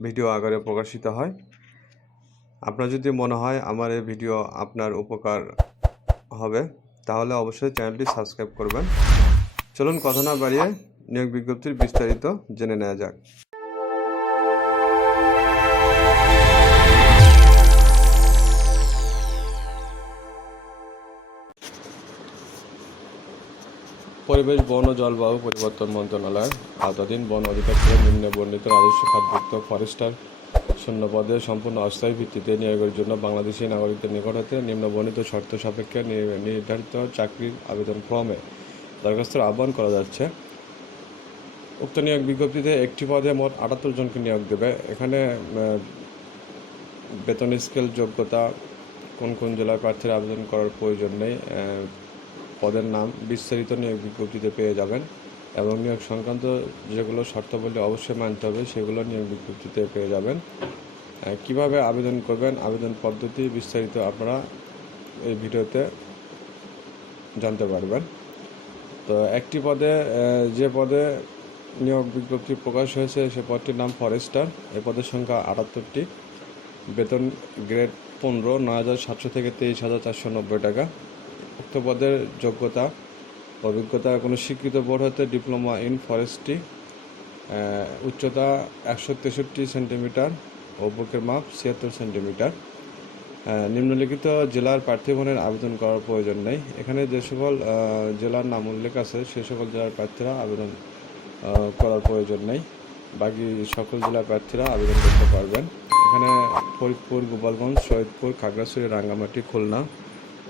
Video আকারে প্রকাশিত হয়। আপনার যদি মনে হয় আমার এই ভিডিও আপনার উপকার হবে, তাহলে অবশ্যই চ্যানেলটি সাবস্ক্রাইব করবেন। চলুন কথা না বাড়িয়ে নিয়োগ বিজ্ঞপ্তির বিস্তারিত জেনে নেওয়া যাক। পরিবেশ, বন ও জলবায়ু পরিবর্তন মন্ত্রণালয়ের আওতাধীন বন অধিদপ্তরের নিম্নে বর্ণিত রাজস্ব খাতভুক্ত ফরেস্টার শূন্য পদে সম্পূর্ণ অস্থায়ী ভিত্তিতে নিয়োগের জন্য বাংলাদেশি নাগরিকদের নিকট হতে নিম্ন বর্ণিত শর্ত সাপেক্ষে নির্ধারিত চাকরির আবেদন ফর্মে দরখাস্তের আহ্বান করা যাচ্ছে। উক্ত নিয়োগ বিজ্ঞপ্তিতে একটি পদে মোট আটাত্তর জনকে নিয়োগ দেবে। এখানে বেতন স্কেল যোগ্যতা, কোন কোন জেলার প্রার্থীর আবেদন করার প্রয়োজন নেই পদের নাম বিস্তারিত নিয়োগ বিজ্ঞপ্তিতে পেয়ে যাবেন এবং নিয়োগ সংক্রান্ত যেগুলো শর্তাবলী অবশ্যই মানতে হবে, সেগুলো নিয়োগ বিজ্ঞপ্তিতে পেয়ে যাবেন। কীভাবে আবেদন করবেন, আবেদন পদ্ধতি বিস্তারিত আপনারা এই ভিডিওতে জানতে পারবেন। তো একটি পদে যে পদে নিয়োগ বিজ্ঞপ্তি প্রকাশ হয়েছে, সে পদটির নাম ফরেস্টার। এ পদের সংখ্যা আটাত্তরটি। বেতন গ্রেড পনেরো, নয় হাজার সাতশো থেকে তেইশ হাজার চারশো নব্বই টাকা। উক্ত পদের যোগ্যতা, অভিজ্ঞতা, কোনো স্বীকৃত বোর্ড হতে ডিপ্লোমা ইন ফরেস্ট্রি উচ্চতা একশো তেষট্টি সেন্টিমিটার ও বুকের মাপ ছিয়াত্তর সেন্টিমিটার। নিম্নলিখিত জেলার প্রার্থীগণের আবেদন করার প্রয়োজন নেই। এখানে যে সকল জেলার নাম উল্লেখ আছে, সে সকল জেলার প্রার্থীরা আবেদন করার প্রয়োজন নেই। বাকি সকল জেলার প্রার্থীরা আবেদন করতে পারবেন। এখানে ফরিদপুর, গোপালগঞ্জ, সৈয়দপুর, খাগড়াছড়ি, রাঙ্গামাটি, খুলনা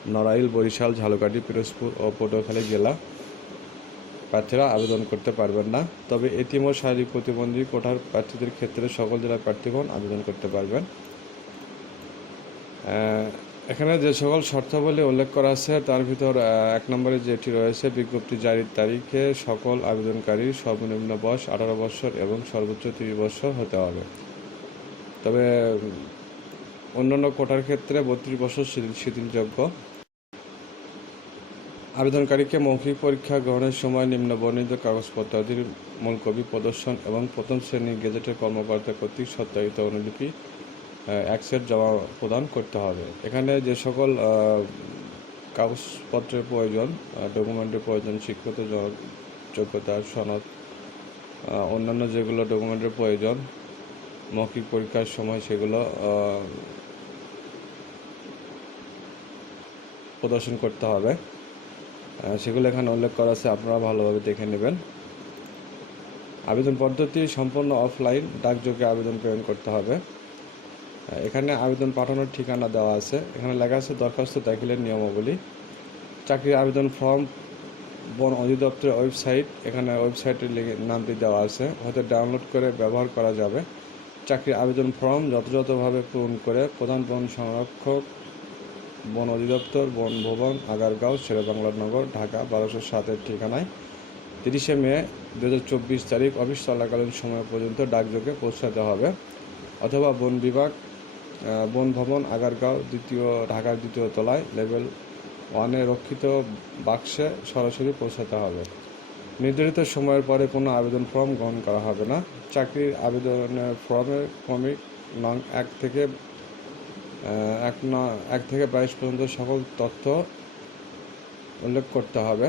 নড়াইল, বরিশাল, ঝালকাঠি, পিরোজপুর ও পটুয়াখালী জেলা প্রার্থীরা আবেদন করতে পারবেন না। তবে এতিম ও শারীরিক প্রতিবন্ধী কোঠার প্রার্থীদের ক্ষেত্রে সকল জেলার প্রার্থীগণ আবেদন করতে পারবেন। এখানে যে সকল শর্তাবলী উল্লেখ করা আছে, তার ভিতর এক নম্বরে যেটি রয়েছে, বিজ্ঞপ্তি জারির তারিখে সকল আবেদনকারী সর্বনিম্ন বয়স আঠারো বছর এবং সর্বোচ্চ তিরিশ বছর হতে হবে। তবে অন্যান্য কোটার ক্ষেত্রে বত্রিশ বছর শিথিল- শিথিলযোগ্য। আবেদনকারীকে মৌখিক পরীক্ষা গ্রহণের সময় নিম্ন বর্ণিত কাগজপত্রাদির মূল কপি, প্রদর্শন এবং প্রথম শ্রেণির গেজেটের কর্মকর্তা কর্তৃক সত্যায়িত অনুলিপি এক সেট জমা প্রদান করতে হবে। এখানে যে সকল কাগজপত্রের প্রয়োজন ডকুমেন্টের প্রয়োজন, শিক্ষিত যোগ্যতা সনদ অন্যান্য যেগুলো ডকুমেন্টের প্রয়োজন, মৌখিক পরীক্ষার সময় সেগুলো প্রদর্শন করতে হবে। সেগুলো এখানে উল্লেখ করা আছে, আপনারা ভালোভাবে দেখে নেবেন। আবেদন পদ্ধতি সম্পূর্ণ অফলাইন ডাকযোগে আবেদন প্রেরণ করতে হবে। এখানে আবেদন পাঠানোর ঠিকানা দেওয়া আছে। এখানে লেখা আছে, দরখাস্ত দাখিলের নিয়মাবলী। চাকরির আবেদন ফর্ম, বন অধিদপ্তরের ওয়েবসাইট, এখানে ওয়েবসাইটের নামটি দেওয়া আছে। হয়তো ডাউনলোড করে ব্যবহার করা যাবে। চাকরির আবেদন ফর্ম যথাযথভাবে পূরণ করে প্রধান বন সংরক্ষক বন অধিদপ্তর বন ভবন আগারগাঁও শেরেবাংলা নগর ঢাকা, বারোশো সাতের ঠিকানায়। তিরিশে মে দু হাজার চব্বিশ তারিখ অফিস চলাকালীন সময় পর্যন্ত ডাকযোগে পৌঁছাতে হবে। অথবা বন বিভাগ বন ভবন আগারগাঁও, দ্বিতীয়, ঢাকার দ্বিতীয় তলায় লেভেল ওয়ানে রক্ষিত বাক্সে সরাসরি পৌঁছাতে হবে। নির্ধারিত সময়ের পরে কোনো আবেদন ফর্ম গ্রহণ করা হবে না। চাকরির আবেদনের ফর্মের ক্রমিক নং এক থেকে এক ন এক থেকে বাইশ পর্যন্ত সকল তথ্য উল্লেখ করতে হবে।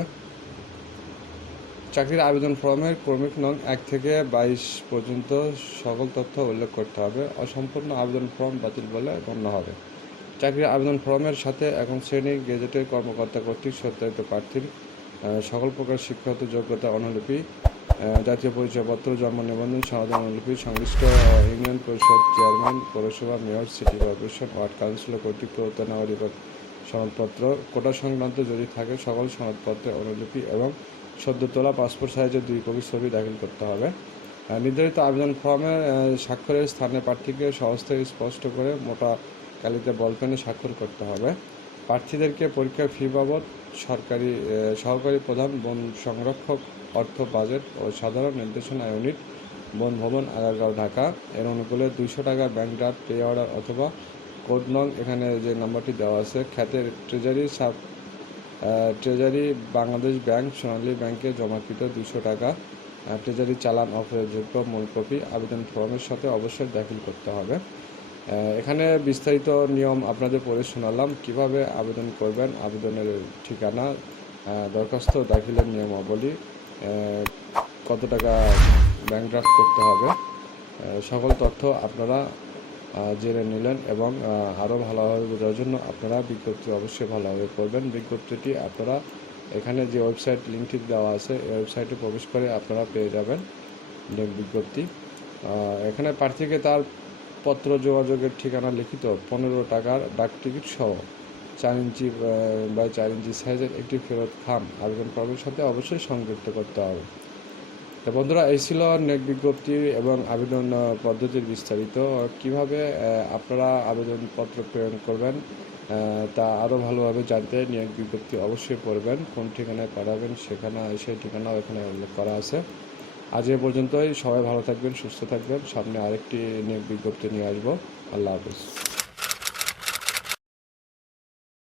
চাকরির আবেদন ফর্মের ক্রমিক নং এক থেকে বাইশ পর্যন্ত সকল তথ্য উল্লেখ করতে হবে। অসম্পূর্ণ আবেদন ফর্ম বাতিল বলে গণ্য হবে। চাকরির আবেদন ফর্মের সাথে এখন শ্রেণি, গেজেটের কর্মকর্তা কর্তৃক সত্যায়িত প্রার্থীর সকল প্রকার শিক্ষাগত যোগ্যতা অনুলিপি জাতীয় পরিচয়পত্র, জন্ম নিবন্ধন সনদ অনুলিপি সংশ্লিষ্ট ইউনিয়ন পরিষদ চেয়ারম্যান, পৌরসভা, mayor, city corporation, ward councillor, কর্তৃক প্রদত্ত নাগরিক সনদপত্র, কোটা সংক্রান্ত যদি থাকে, সকল সনদপত্রের অনুলিপি এবং সদ্য তোলা পাসপোর্ট সাইজের দুই কপি ছবি দাখিল করতে হবে। নির্ধারিত আবেদন ফর্মে স্বাক্ষরের স্থানে প্রার্থীকে সহজতে স্পষ্ট করে মোটা কালিতে বলপেনে স্বাক্ষর করতে হবে। প্রার্থীদেরকে পরীক্ষার ফি বাবদ সরকারি সহকারী প্রধান বন সংরক্ষক, অর্থ বাজেট ও সাধারণ নির্দেশনা ইউনিট বন ভবন আগারগাঁও, ঢাকা। এর অনুকূলে দুইশো টাকা ব্যাংক ড্রাফট, পে অর্ডার অথবা কোড নং এখানে যে নাম্বারটি দেওয়া আছে, খ্যাতের treasury sub treasury Bangladesh bank Sonali ব্যাংকে জমাকৃত দুশো টাকা। ট্রেজারি চালান অফারযোগ্য মূল কপি, আবেদন ফর্মের সাথে অবশ্যই দাখিল করতে হবে। এখানে বিস্তারিত নিয়ম আপনাদের পড়ে শোনালাম। কীভাবে আবেদন করবেন, আবেদনের ঠিকানা দরখাস্ত, দাখিলের নিয়মাবলী কত টাকা ব্যাংক ড্রাফট করতে হবে সকল তথ্য আপনারা জেনে নিলেন এবং আরও ভালোভাবে বোঝার জন্য আপনারা বিজ্ঞপ্তি অবশ্যই ভালোভাবে করবেন। বিজ্ঞপ্তিটি আপনারা এখানে যে ওয়েবসাইট লিঙ্কটি দেওয়া আছে, এই ওয়েবসাইটে প্রবেশ করে আপনারা পেয়ে যাবেন বিজ্ঞপ্তি। এখানে প্রার্থীকে তার পত্র যোগাযোগের ঠিকানা লিখিত পনেরো টাকার ডাক টিকিট সহ চার ইঞ্চি বাই চার ইঞ্চি সাইজের একটি ফেরত খাম আবেদন ফর্মের সাথে অবশ্যই সংযুক্ত করতে হবে। তো বন্ধুরা, এই ছিল নেক বিজ্ঞপ্তি এবং আবেদন পদ্ধতির বিস্তারিত। কীভাবে আপনারা আবেদনপত্র প্রেরণ করবেন তা আরও ভালোভাবে জানতে নিয়োগ বিজ্ঞপ্তি অবশ্যই পড়বেন। কোন ঠিকানায় পাঠাবেন সেখানে, সেই ঠিকানাও এখানে উল্লেখ করা আছে। আজ এ পর্যন্তই। সবাই ভালো থাকবেন, সুস্থ থাকবেন। সামনে আরেকটি বিজ্ঞপ্তি নিয়ে আসব। আল্লাহ হাফিজ।